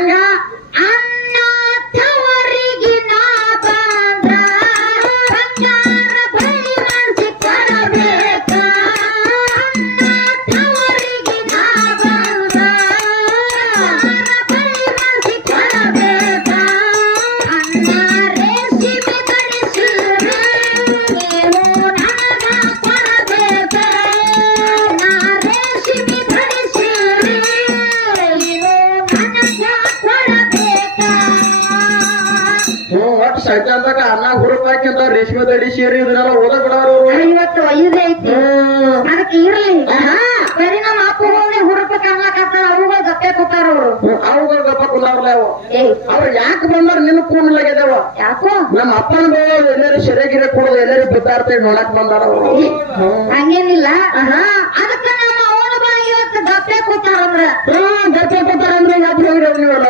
ಅನ್ನ ತವರಿಗೆ ನಾ ಬಂದ ಬಂಗಾರ ಬಳಿ ಮಾಡಿಸಿ ಕೊಡಬೇಕ ಅನ್ನ ತವರಿಗೆ ನಾ ಬಂದ ಬಳಿ ಮಾಡಿಸಿ ಕೊಡಬೇಕ ಅನ್ನ ರೇಷ್ಮೆ ಕಳಿಸಿದ್ರೆ ನೀವು ನನಗ ಕೊಡಬೇಕ ನಾ ರೇಷ್ಮೆ ಕಳಿಸಿದ್ರೆ ನೀವು ನನಗ ಕೊಡಬೇಕ ಒಟ್ಟು ಸೈತಾನ್ದಾಗ ಅನ್ನ ಹುರುಪಾಕಿಂತ ರೇಷ್ಮೆ ದಡಿ ಸೀರೆ ಇದನ್ನೆಲ್ಲ ಓದ ಬಿಡೋರು ಇವತ್ತು ಐದೇ ಐತಿ ಅದಕ್ಕೆ ಇರಲಿ ಬರೀ ನಮ್ಮ ಅಪ್ಪಗಳೇ ಹುರುಪ ಕಾಣ್ಲಕತ್ತಾರ ಅವುಗಳು ಗಪ್ಪೆ ಕೂತಾರ ಅವರು ಅವುಗಳು ಗಪ್ಪ ಕುಂದಾವ್ರಲ್ಲ ಅವು ಏ ಅವ್ರು ಯಾಕೆ ಬಂದಾರ ನಿನ್ನ ಕೂಡ್ಲಾಗ್ಯದವ ಯಾಕೋ ನಮ್ಮ ಅಪ್ಪನ ಎಲ್ಲರೂ ಸೆರೆಗಿರೆ ಕೊಡೋದು ಎಲ್ಲರೂ ಬಿದ್ದಾರ್ತೇಳಿ ನೋಡಕ್ ಬಂದಾರ ಅವರು ಹಂಗೇನಿಲ್ಲ ಅದಕ್ಕ ನಮ್ಮ ಅವನ ಬಾ ಇವತ್ತು ಗಪ್ಪೆ ಕೂತಾರಂದ್ರ ಗಪ್ಪ ಕೂತಾರಂದ್ರೆ ಯಾಕೆ ಹೋಗಿರೋ ನೀವೆಲ್ಲ